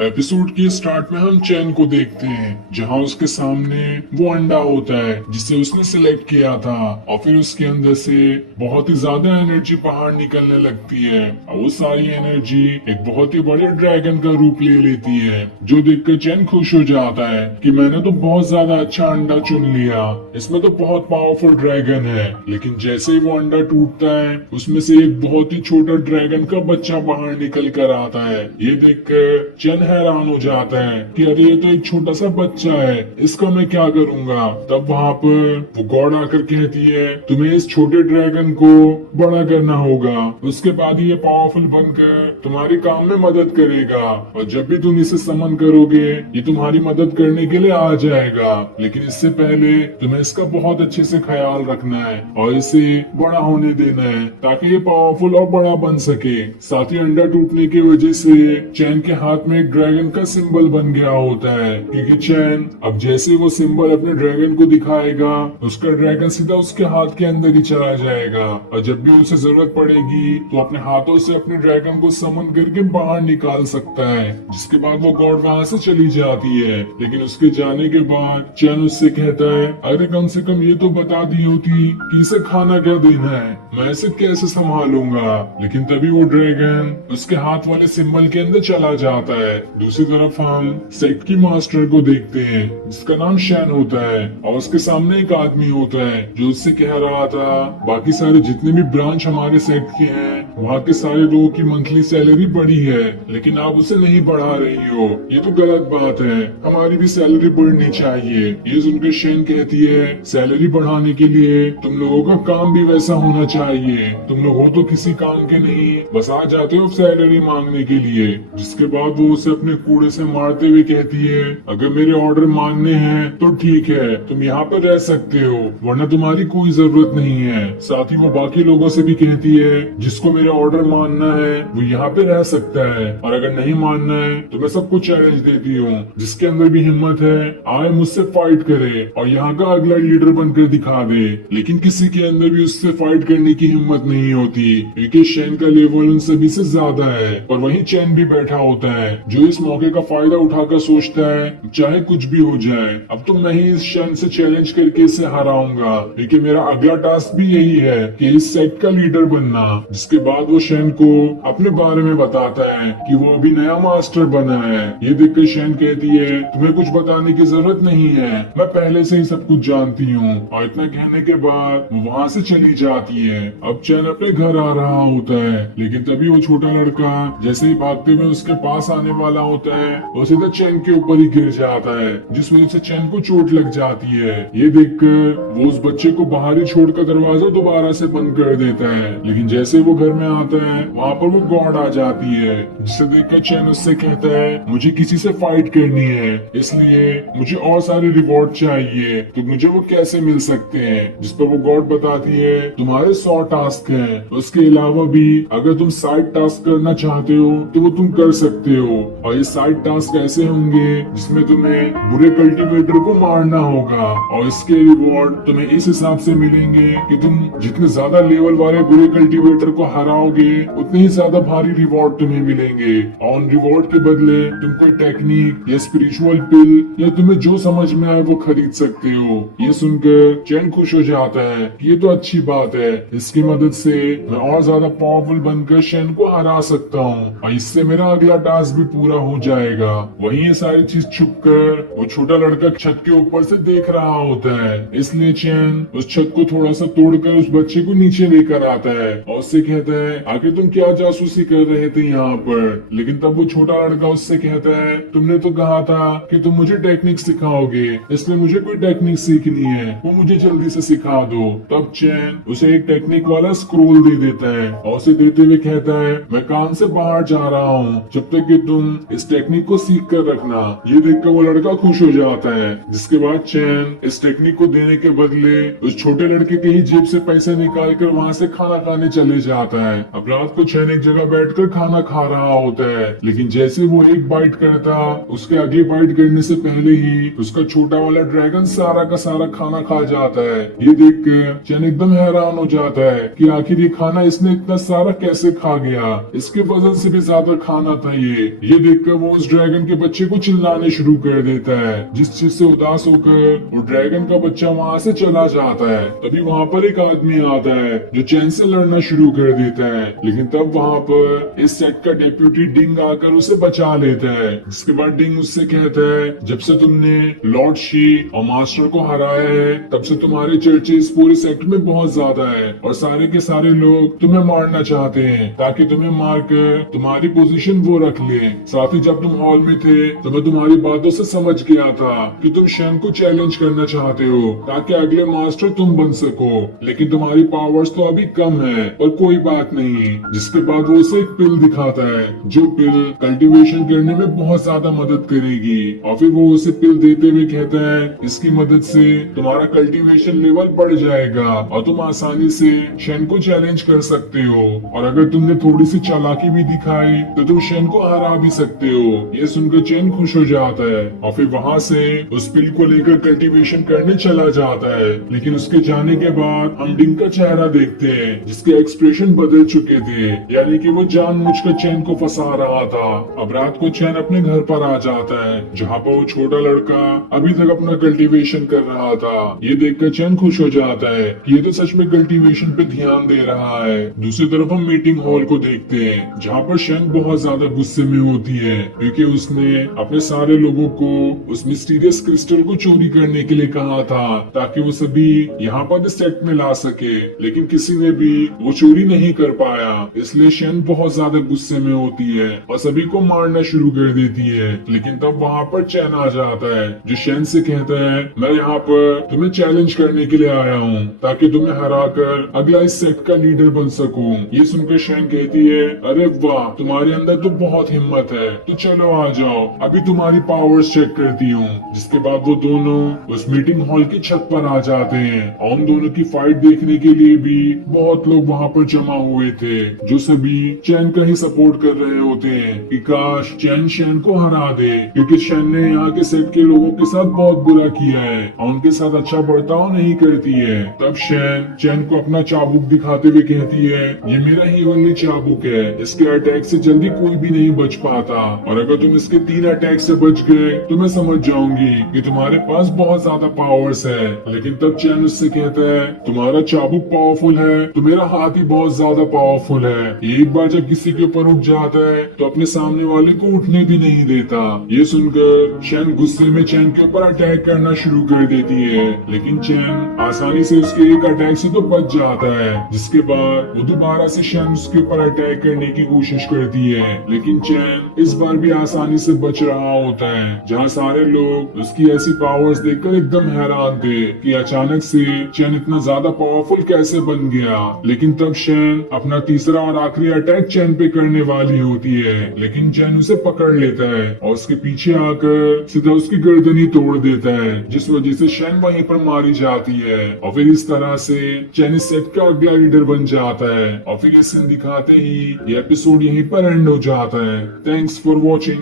Episode के start में हम चैन को देखते हैं जहां उसके सामने वो अंडा होता है जिसे उसने सिलेक्ट किया था और फिर उसके अंदर से बहुत ही ज्यादा एनर्जी बाहर निकलने लगती है और वो सारी एनर्जी एक बहुत ही बड़े ड्रैगन का रूप ले लेती है जो देखकर चैन खुश हो जाता है कि मैंने तो बहुत ज्यादा अच्छा अंडा चुन लिया, इसमें तो बहुत पावरफुल ड्रैगन है। लेकिन जैसे ही वो अंडा टूटता है उसमें से एक बहुत ही छोटा ड्रैगन का बच्चा बाहर निकल कर आता है। ये देखकर चैन हैरान हो जाता है कि अरे ये तो एक छोटा सा बच्चा है, इसका मैं क्या करूंगा। तब वहाँ पर वो गॉड आकर कहती है तुम्हें इस छोटे ड्रैगन को बड़ा करना होगा, उसके बाद ये पावरफुल बनकर तुम्हारे काम में मदद करेगा और जब भी तुम इसे समन करोगे ये तुम्हारी मदद करने के लिए आ जाएगा। लेकिन इससे पहले तुम्हें इसका बहुत अच्छे से ख्याल रखना है और इसे बड़ा होने देना है ताकि ये पावरफुल और बड़ा बन सके। साथ ही अंडा टूटने की वजह से चैन के हाथ में एक ड्रैगन का सिंबल बन गया होता है क्योंकि चैन अब जैसे वो सिंबल अपने ड्रैगन को दिखाएगा उसका ड्रैगन सीधा उसके हाथ के अंदर ही चला जाएगा और जब भी उसे जरूरत पड़ेगी तो अपने हाथों से अपने ड्रैगन को समन करके बाहर निकाल सकता है। जिसके बाद वो गॉड वहाँ से चली जाती है। लेकिन उसके जाने के बाद चैन उससे कहता है अरे कम से कम ये तो बता दी होती कि इसे खाना क्या देना है, मैं इसे कैसे संभालूंगा। लेकिन तभी वो ड्रैगन उसके हाथ वाले सिंबल के अंदर चला जाता है। दूसरी तरफ हम सेक्ट की मास्टर को देखते हैं जिसका नाम शैन होता है और उसके सामने एक आदमी होता है जो उससे कह रहा था बाकी सारे जितने भी ब्रांच हमारे सेक्ट के हैं वहाँ के सारे लोगों की मंथली सैलरी बढ़ी है लेकिन आप उसे नहीं बढ़ा रही हो, ये तो गलत बात है, हमारी भी सैलरी बढ़नी चाहिए। ये सुनकर शैन कहती है सैलरी बढ़ाने के लिए तुम लोगों का काम भी वैसा होना चाहिए, तुम लोग हो तो किसी काम के नहीं, बस आ जाते हो सैलरी मांगने के लिए। जिसके बाद वो उसे अपने कूड़े से मारते हुए कहती है अगर मेरे ऑर्डर मानने हैं तो ठीक है तुम यहाँ पर रह सकते हो वरना तुम्हारी कोई जरूरत नहीं है। साथ ही वो बाकी लोगों से भी कहती है जिसको मेरे ऑर्डर मानना है वो यहाँ पे रह सकता है और अगर नहीं मानना है तो मैं सबको चैलेंज देती हूँ, जिसके अंदर भी हिम्मत है आए मुझसे फाइट करे और यहाँ का अगला लीडर बनकर दिखा दे। लेकिन किसी के अंदर भी उससे फाइट करने की हिम्मत नहीं होती क्योंकि शैन का लेवल उन सभी से ज्यादा है। और वहीं चैन भी बैठा होता है जो इस मौके का फायदा उठाकर सोचता है चाहे कुछ भी हो जाए अब तो मैं ही इस शैन से चैलेंज करके इसे हराऊंगा क्योंकि मेरा अगला टास्क भी यही है कि इस सेट का लीडर बनना। जिसके बाद वो शैन को अपने बारे में बताता है कि वो अभी नया मास्टर बना है। ये देखकर शैन कहती है तुम्हें कुछ बताने की जरूरत नहीं है, मैं पहले से ही सब कुछ जानती हूँ। और इतना कहने के बाद वहाँ से चली जाती है। अब चैन अपने घर आ रहा होता है लेकिन तभी वो छोटा लड़का जैसे ही भागते हुए उसके पास आने वाला होता है वो सीधा चैन के ऊपर ही गिर जाता है जिस वजह से चैन को चोट लग जाती है। ये देखकर वो उस बच्चे को बाहर ही छोड़कर दरवाजा दोबारा से बंद कर देता है। लेकिन जैसे वो घर में आता है वहाँ पर वो गॉड आ जाती है जिसे देखकर चैन उससे कहता है मुझे किसी से फाइट करनी है इसलिए मुझे और सारे रिवॉर्ड चाहिए तो मुझे वो कैसे मिल सकते हैं। जिस पर वो गॉड बताती है तुम्हारे 100 टास्क हैं, उसके अलावा भी अगर तुम साइड टास्क करना चाहते हो तो वो तुम कर सकते हो और ये साइड टास्क ऐसे होंगे जिसमें तुम्हें बुरे कल्टीवेटर को मारना होगा और इसके रिवॉर्ड तुम्हें इस हिसाब से मिलेंगे कि तुम जितने ज्यादा लेवल वाले बुरे कल्टीवेटर को हराओगे उतने ही ज्यादा भारी रिवॉर्ड तुम्हें मिलेंगे और उन रिवॉर्ड के बदले तुम कोई टेक्निक या स्पिरिचुअल पिल या तुम्हें जो समझ में आए वो खरीद सकते हो। ये सुनकर चैन खुश हो जाता है ये तो अच्छी बात है, इसकी मदद से मैं और ज्यादा पावरफुल बनकर शैन को हरा सकता हूँ और इससे मेरा अगला टास्क भी पूरा हो जाएगा। वहीं ये सारी चीज छुप कर वो छोटा लड़का छत के ऊपर से देख रहा होता है इसलिए चैन उस छत को थोड़ा सा तोड़कर उस बच्चे को नीचे लेकर आता है और उससे कहता है आखिर तुम क्या जासूसी कर रहे थे यहाँ पर। लेकिन तब वो छोटा लड़का उससे कहता है तुमने तो कहा था कि तुम मुझे टेक्निक सिखाओगे इसलिए मुझे कोई टेक्निक सीखनी है वो मुझे जल्दी से सिखा दो। तब चैन उसे एक टेक्निक वाला स्क्रोल दे देता है और उसे देते हुए कहता है मैं काम से बाहर जा रहा हूँ जब तक कि तुम इस टेक्निक को सीख कर रखना। ये देखकर वो लड़का खुश हो जाता है। जिसके बाद चैन इस टेक्निक को देने के बदले उस छोटे लड़के के ही जेब से पैसे निकाल कर वहाँ से खाना खाने चले जाता है। अब रात को चैन एक जगह बैठकर खाना खा रहा होता है लेकिन जैसे वो एक बाइट करता उसके अगली बाइट करने से पहले ही उसका छोटा वाला ड्रैगन सारा का सारा खाना खा जाता है। ये देख कर चैन एकदम हैरान हो जाता है कि आखिर ये खाना इसने इतना सारा कैसे खा गया, इसके वजन से भी ज्यादा खाना था ये। देखकर वो उस ड्रैगन के बच्चे को चिल्लाने शुरू कर देता है, जिस चीज से उदास होकर वो ड्रैगन का बच्चा वहाँ से चला जाता है। तभी वहाँ पर एक आदमी आता है जो चैन से लड़ना शुरू कर देता है, लेकिन तब वहाँ पर इस सेट का डेप्यूटी डिंग आकर उसे बचा लेता है। जिसके बाद डिंग उससे कहता है, जब से तुमने लॉर्ड शी और मास्टर को हराया है तब से तुम्हारे चर्चे इस पूरे सेक्ट में बहुत ज्यादा है और सारे के सारे लोग तुम्हें मारना चाहते हैं ताकि तुम्हें मारकर तुम्हारी पोजीशन वो रख ले। साथ ही जब तुम हॉल में थे तो मैं तुम्हारी बातों से समझ गया था कि तुम शेन को चैलेंज करना चाहते हो ताकि अगले मास्टर तुम बन सको, लेकिन तुम्हारी पावर्स तो अभी कम है, पर कोई बात नहीं। जिसके बाद वो उसे एक पिल दिखाता है जो पिल कल्टीवेशन करने में बहुत ज्यादा मदद करेगी और फिर वो उसे पिल देते हुए कहता है, इसकी मदद से तुम्हारा कल्टीवेशन लेवल बढ़ जाएगा और तुम आसानी से शेन को चैलेंज कर सकते हो, और अगर तुमने थोड़ी सी चालाकी भी दिखाई तो तुम शेन को हरा भी सकते हो। ये सुनकर चैन खुश हो जाता है और फिर वहाँ से उस पिल को लेकर कल्टीवेशन करने चला जाता है। लेकिन उसके जाने के बाद हम डिंग का चेहरा देखते हैं जिसके एक्सप्रेशन बदल चुके थे, यानी कि वो जानबूझकर चैन को फंसा रहा था। अब रात को चैन अपने घर पर आ जाता है जहाँ पर वो छोटा लड़का अभी तक अपना कल्टीवेशन कर रहा था। ये देखकर चैन खुश हो जाता है कि ये तो सच में कल्टीवेशन पे ध्यान दे रहा है। दूसरी तरफ हम मीटिंग हॉल को देखते हैं जहाँ पर शेन बहुत ज्यादा गुस्से में होती है क्योंकि उसने अपने सारे लोगों को उस मिस्टीरियस क्रिस्टल को चोरी करने के लिए कहा था ताकि वो सभी यहाँ पर सेट में ला सके, लेकिन किसी ने भी वो चोरी नहीं कर पाया। इसलिए शेन बहुत ज्यादा गुस्से में होती है और सभी को मारना शुरू कर देती है। लेकिन तब वहाँ पर चैन आ जाता है जो शेन से कहता है, मैं यहाँ पर तुम्हें चैलेंज करने के लिए आया हूँ ताकि तुम्हें हराकर अगला इस सेट का लीडर बन सकूं। ये सुनकर शेन कहती है, अरे वाह, तुम्हारे अंदर तो बहुत हिम्मत है, तो चलो आ जाओ, अभी तुम्हारी पावर्स चेक करती हूँ। जिसके बाद वो दोनों उस मीटिंग हॉल की छत पर आ जाते हैं और उन दोनों की फाइट देखने के लिए भी बहुत लोग वहाँ पर जमा हुए थे जो सभी चैन का ही सपोर्ट कर रहे होते हैं कि काश चैन शेन को हरा दे, क्योंकि शेन ने यहाँ के सेट के लोगों के साथ बहुत बुरा किया है और उनके साथ अच्छा बर्ताव नहीं करती है। तब शेन चैन को अपना चाबुक दिखाते हुए कहती है, ये मेरा ही ओनली चाबुक है, इसके अटैक से जल्दी कोई भी नहीं बच पाता, और अगर तुम इसके 3 अटैक से बच गए तो मैं समझ जाऊंगी कि तुम्हारे पास बहुत ज्यादा पावर्स है। लेकिन तब चैन उससे कहता है, तुम्हारा चाबुक पावरफुल है तो मेरा हाथ ही बहुत ज्यादा पावरफुल है। एक बार जब किसी के ऊपर उठ जाता है तो अपने सामने वाले को उठने भी नहीं देता। ये सुनकर शेन गुस्से में चैन के ऊपर अटैक करना शुरू कर देती है, लेकिन चैन आसानी से उसके एक अटैक से तो बच जाता है। जिसके बाद वो दोबारा से शेन उसके ऊपर अटैक करने की कोशिश करती है, लेकिन चैन इस बार भी आसानी से बच रहा होता है। जहाँ सारे लोग उसकी ऐसी पावर्स देखकर एकदम हैरान थे कि अचानक से चैन इतना ज्यादा पावरफुल कैसे बन गया। लेकिन तब शेन अपना तीसरा और आखिरी अटैक चैन पे करने वाली होती है, लेकिन चैन उसे पकड़ लेता है और उसके पीछे आकर सीधा उसकी गर्दन ही तोड़ देता है, जिस वजह से शेन वहीं पर मारी जाती है। और फिर इस तरह से चैन इस सेट का अगला लीडर बन जाता है और फिर ये सीन दिखाते ही ये एपिसोड यहीं पर एंड हो जाता है। Thanks for watching.